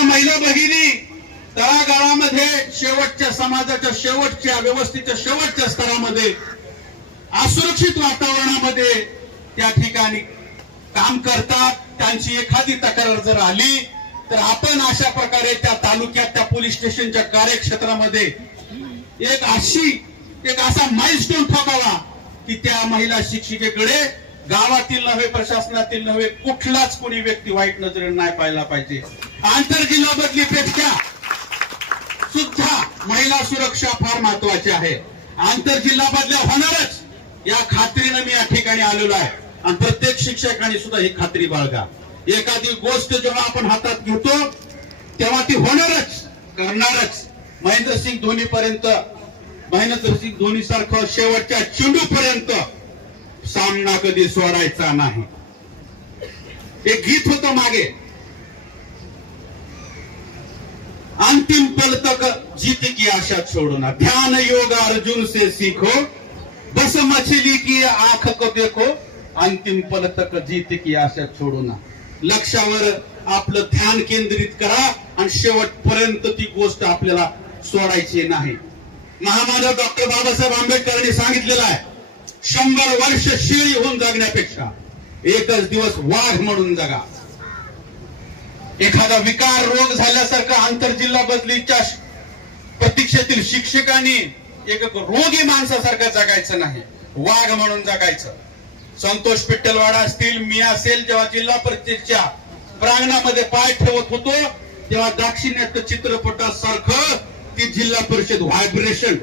ज्या महिला भगिनी तळागाळामध्ये शेवटच्या समाजाच्या शेवटच्या व्यवस्थेच्या शेवटच्या स्तरामध्ये असुरक्षित वातावरणामध्ये त्या ठिकाणी काम करतात, त्यांची एखादी तक्रार जर आली तर आपण अशा प्रकारे त्या तालुक्यात त्या पोलीस स्टेशनच्या कार्यक्षेत्रामध्ये एक असा माइलस्टोन ठोकावा की त्या महिला शिक्षिकेकडे गावातील नव्हे, प्रशासनातील नव्हे, कुठलाच कोणी व्यक्ती वाईट नजरेने नाही पाहायला पाहिजे. आंतरजिल्हा बदलीपेक्षा सुद्धा महिला सुरक्षा फार महत्वाची आहे. आंतरजिल्हा बदल्या होणारच या खात्रीने मी या ठिकाणी आलेलो आहे आणि प्रत्येक शिक्षकांनी सुद्धा ही खात्री बाळगा. एखादी गोष्ट जेव्हा आपण हातात घेतो तेव्हा ती होणारच, करणारच. महेंद्रसिंग धोनी सारखं शेवटच्या चेंडू पर्यंत सामना कधी सोडायचा नाही. एक गीत होतं मागे, अंतिम पल तक जीत की आशा छोड़ो ना, ध्यान योग अर्जुन से सीखो, बस मछली की आंख को देखो, अंतिम पल तक जीत की आशा छोड़ो ना. लक्ष्यावर आपलं ध्यान केंद्रित करा आणि शेवटपर्यंत ती गोष्ट आपल्याला सोडायची नाही. महामानव डॉक्टर बाबासाहेब आंबेडकरांनी सांगितलेलं आहे, 100 वर्ष शेळी होऊन जगण्यापेक्षा एकच दिवस वाघ म्हणून जगा. एखादा विकार रोग झाल्यासारखं आंतरजिल्हा बदलीच्या प्रतीक्षेतील शिक्षकांनी एक रोगी माणसासारखं जगायचं नाही, वाघ म्हणून जगायचं. संतोष पिट्टलवाडा असतील, मी असेल, जेव्हा जिल्हा परिषदेच्या प्रांगणामध्ये पाय ठेवत होतो तेव्हा दाक्षिणात्य चित्रपटासारखं ती जिल्हा परिषद व्हायब्रेशन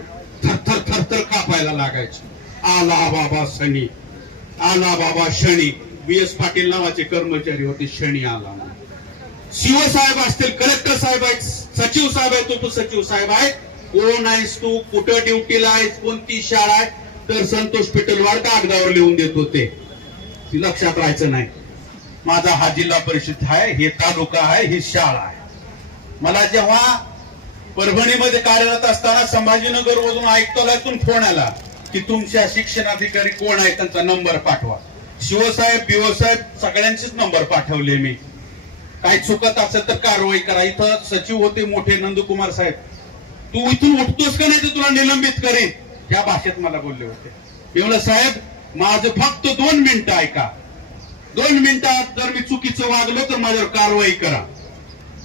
थरथर थरथर कापायला लागायची. आला बाबा शनी, आला बाबा शनी. बी.एस. पाटील नावाचे कर्मचारी होते, शनी आला. सीओ साहेब असतील, कलेक्टर साहेब आहेत, सचिव साहेब आहेत, उपसचिव साहेब आहेत. कोण आहेस तू, कुठं ड्युटीला आहेस, कोणती शाळा आहे, तर संतोष पिटलवाड कागदावर लिहून देत होते. लक्षात राहायचं नाही, माझा हा जिल्हा परिषद आहे, हे तालुका आहे, ही शाळा आहे. मला जेव्हा परभणीमध्ये कार्यरत असताना संभाजीनगर वरून आयुक्तालयातून फोन आला की तुमच्या शिक्षणाधिकारी कोण आहे, त्यांचा नंबर पाठवा. शिवसाहेब, बिवसाहेब सगळ्यांचेच नंबर पाठवले मी. काही चुकत असेल तर कारवाई करा. इथं सचिव होते मोठे नंदकुमार साहेब, तू इथून उठतोस का नाही तर तुला निलंबित करेन, या भाषेत मला बोलले होते. मी म्हणलं साहेब माझं फक्त 2 मिनिटं ऐका, 2 मिनिटात जर मी चुकीचं वागलो तर माझ्यावर कारवाई करा.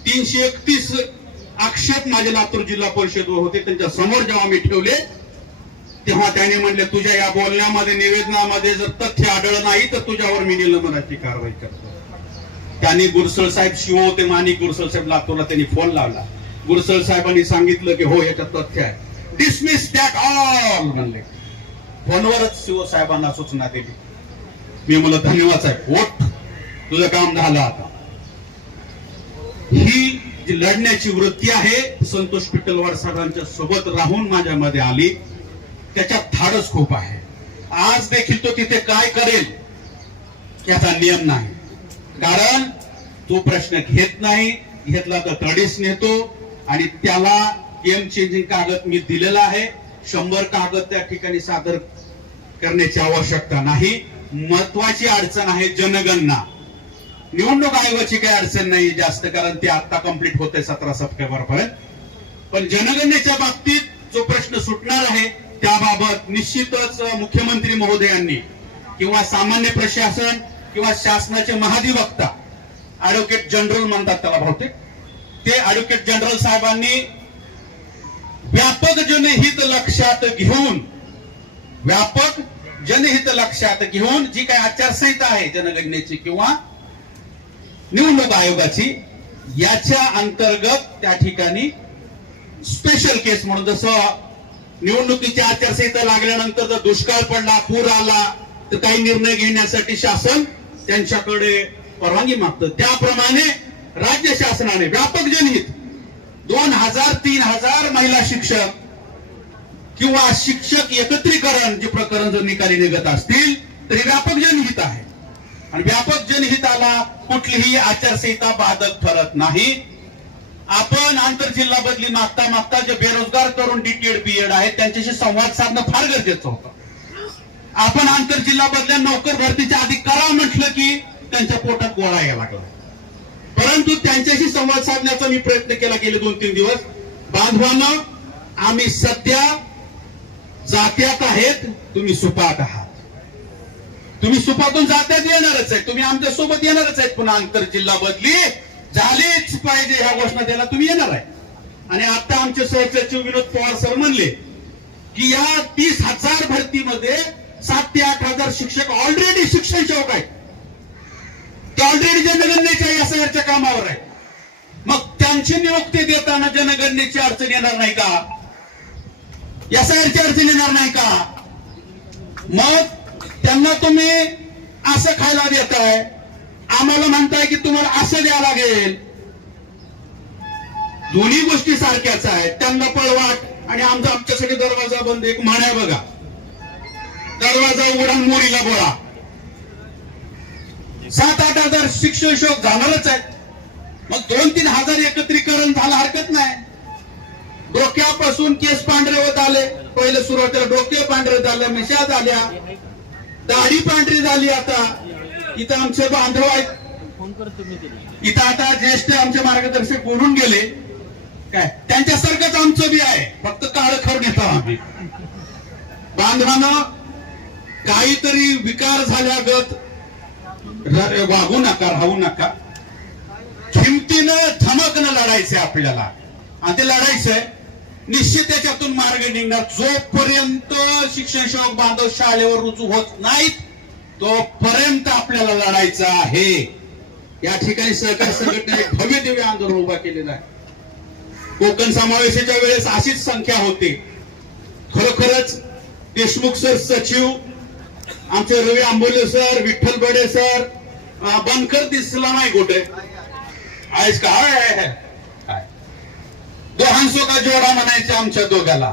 331 आक्षेप माझे लातूर जिल्हा परिषदवर होते. त्यांच्या समोर जेव्हा मी ठेवले तेव्हा त्याने म्हणले तुझ्या या बोलण्यामध्ये, निवेदनामध्ये जर तथ्य आढळलं नाही तर तुझ्यावर मी निलंबनाची कारवाई करतो. त्यांनी गुरसळ साहेब, शिव होते माणिक गुरसळ साहेब लातूरला, त्यांनी फोन लावला. गुरसळ साहेबांनी सांगितलं की हो याच्यात तथ्य आहे, डिसमिस दॅट ऑल म्हणले. फोनवरच शिव साहेबांना सूचना दिली. मी म्हणलं धन्यवाद साहेब, ओठ तुझं काम झालं. आता ही जी लढण्याची वृत्ती आहे संतोष पिटलवाड साहेबांच्या सोबत राहून माझ्यामध्ये आली, त्याच्यात धाडस खूप आहे. आज देखील तो तिथे काय करेल याचा नियम नाही, कारण तो प्रश्न घेत नाही, घेतला तर तडीस नेतो. आणि त्याला गेम चेंजिंग कागद मी दिलेला आहे. 100 कागद त्या ठिकाणी सादर करण्याची आवश्यकता नाही. महत्वाची अडचण आहे जनगणना. निवडणूक आयोगाची काही अडचण नाही जास्त, कारण ती आता कंप्लीट होते 17 सप्टेंबर पर्यंत. पण जनगणनेच्या बाबतीत जो प्रश्न सुटणार आहे त्याबाबत निश्चितच मुख्यमंत्री महोदयांनी किंवा सामान्य प्रशासन किंवा शासनाचे महाधिवक्ता, ऍडव्होकेट जनरल म्हणतात त्याला बहुतेक, ते ऍडव्होकेट जनरल साहेबांनी व्यापक जनहित लक्षात घेऊन जी काही आचारसंहिता आहे जनगणनेची किंवा निवडणूक आयोगाची, याच्या अंतर्गत त्या ठिकाणी स्पेशल केस म्हणून, जसं निवडणुकीची आचारसंहिता लागल्यानंतर जर दुष्काळ पडला, पूर आला तर काही निर्णय घेण्यासाठी शासन त्यांच्याकडे परवानगी मागतं, त्याप्रमाणे राज्य शासनाने व्यापक जनहित 2000-3000 महिला शिक्षक किंवा शिक्षक एकत्रीकरण जे प्रकरण जर निकाली निघत असतील तरी व्यापक जनहित आहे. आणि व्यापक जनहिताला कुठलीही आचारसंहिता बाधक ठरत नाही. आपण आंतरजिल्हा बदली मागता मागता जे बेरोजगार तरुण डीटीएड बीएड आहेत त्यांच्याशी संवाद साधणं फार गरजेचं होतं. आपण आंतरजिल्हा बदल्या नोकर भरतीच्या आधी करा म्हटलं की त्यांच्या पोटात गोळा यायला लागला. परंतु त्यांच्याशी संवाद साधण्याचा मी प्रयत्न केला गेले 2-3 दिवस. बांधवांनो, आम्ही सध्या जात्यात आहेत, तुम्ही सुपात आहात. तुम्ही सुपातून जात्यात येणारच आहे, तुम्ही आमच्या सोबत येणारच आहेत. पुन्हा आंतर जिल्हा बदली झालीच पाहिजे ह्या घोषणा द्यायला तुम्ही येणार आहे. आणि आता आमचे सहसचिव विनोद पवार सर म्हणले की या 30,000 भरतीमध्ये 7 ते 8,000 शिक्षक ऑलरेडी शिक्षण सेवक आहेत. ते ऑलरेडी जनगणनेच्या SIR कामावर आहे. मग त्यांची नियुक्ती देताना जनगणनेची अडचण येणार नाही का? SIR अडचण येणार नाही का? मग त्यांना तुम्ही असं खायला देताय, आम्हाला म्हणताय की तुम्हाला असं द्यावं लागेल. दोन्ही गोष्टी सारख्याच आहेत. त्यांना पळवाट आणि आमच्यासाठी दरवाजा बंद. एक म्हण आहे बघा, दरवाजा उघडा मोरीला बोळा. 7-8 शिक्षण सेवक जाणारच आहेत. मग 2-3 हजार एकत्रीकरण झालं हरकत नाही. डोक्यापासून केस पांढरे होत आले. पहिले सुरुवातीला डोके पांढरे झाले, मिशा झाल्या, दाढी पांढरी झाली. आता इथं आमचे बांधव आहेत, इथं आता ज्येष्ठ आमचे मार्गदर्शक बोलून गेले. काय त्यांच्यासारखंच आमचं बी आहे, फक्त काळ खरून येतो आम्ही. बांधवांनो, काहीतरी विकार झाल्यागत वागू नका, राहू नका. हिमतीनं धमकनं लढायचंय आपल्याला, आणि ते लढायचंय. निश्चित त्याच्यातून मार्ग निघणार. जोपर्यंत शिक्षण सेवक बांधव शाळेवर रुजू होत नाहीत तोपर्यंत आपल्याला लढायचं आहे. या ठिकाणी सहकार संघटनेने भव्य दिव्य आंदोलन उभा केलेलं आहे. कोकण समावेशाच्या वेळेस अशीच संख्या होती. खरोखरच देशमुख सर सचिव, आमचे रवी आंबोले सर, विठ्ठल बडे सर, बनकर दिसला नाही कुठे आहेस का? दोहांसो का जोडा म्हणायचे आमच्या दोघाला.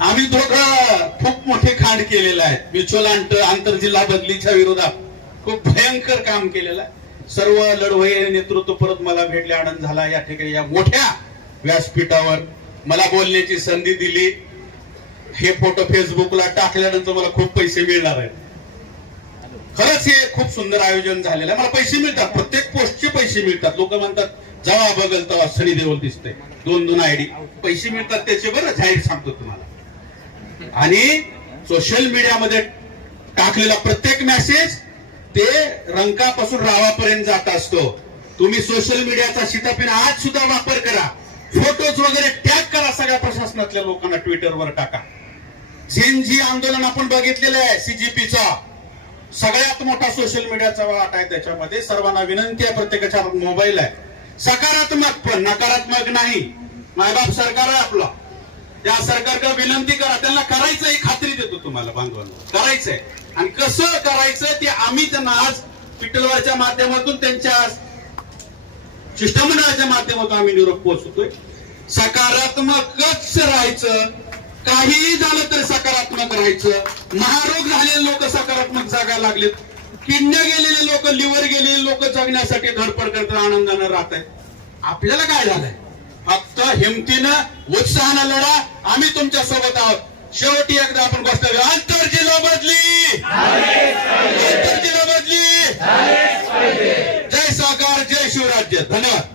आम्ही दोघं खूप मोठे खांड केलेला आहे. म्युच्युअल आंतरजिल्हा बदलीच्या विरोधात खूप भयंकर काम केलेलं आहे. सर्व लढवय्ये नेतृत्व परत मला भेटले, आनंद झाला. या ठिकाणी या मोठ्या व्यासपीठावर मला बोलण्याची संधी दिली. हे फोटो फेसबुकला टाकल्यानंतर मला खूप पैसे मिळणार आहेत. खरंच हे खूप सुंदर आयोजन झालेलं आहे. मला पैसे मिळतात, प्रत्येक पोस्टचे पैसे मिळतात. लोक म्हणतात जेव्हा बघल तेव्हा सनी देओल दिसते, 2-2 ID पैसे मिळतात त्याचे. बरं, जाहीर सांगतो तुम्हाला. आणि सोशल मीडियामध्ये टाकलेला प्रत्येक मेसेज ते रंकापासून रावापर्यंत जात असतो. तुम्ही सोशल मीडियाचा शिताफीन आज सुद्धा वापर करा. फोटोज वगैरे टॅग करा, सगळ्या प्रशासनातल्या लोकांना ट्विटरवर टाका. झेनजी आंदोलन आपण बघितलेलं आहे, CGPचा सगळ्यात मोठा सोशल मीडियाचा वाट आहे. त्याच्यामध्ये सर्वांना विनंती आहे, प्रत्येकाच्या मोबाईल आहे. सकारात्मक पण, नकारात्मक नाही. मायबाप सरकार आहे आपलं, त्या सरकारकडे विनंती करा. त्यांना करायचं ही खात्री देतो तुम्हाला बांधवांना, करायचंय. आणि कसं करायचं ते आम्ही त्यांना आज विठ्ठलवाच्या माध्यमातून, त्यांच्या शिष्टमंडळाच्या माध्यमातून आम्ही निरोप पोहोचतोय. सकारात्मकच राहायचं, काहीही झालं तरी सकारात्मक राहायचं. महारोग झालेले लोक सकारात्मक जागायला लागलेत. किडण्या गेलेले लोक, लिव्हर गेलेले लोक जगण्यासाठी धडपड करतात, आनंदानं राहत आहेत. आपल्याला काय झालंय? फक्त हिमतीनं उत्साहानं लढा. आम्ही तुमच्या सोबत आहोत. शेवटी एकदा आपण गोष्ट, आंतरजिल्हा बदली, आंतरजिल्हा बदली. जय सहकार, जय शिवराज्य. धन्यवाद.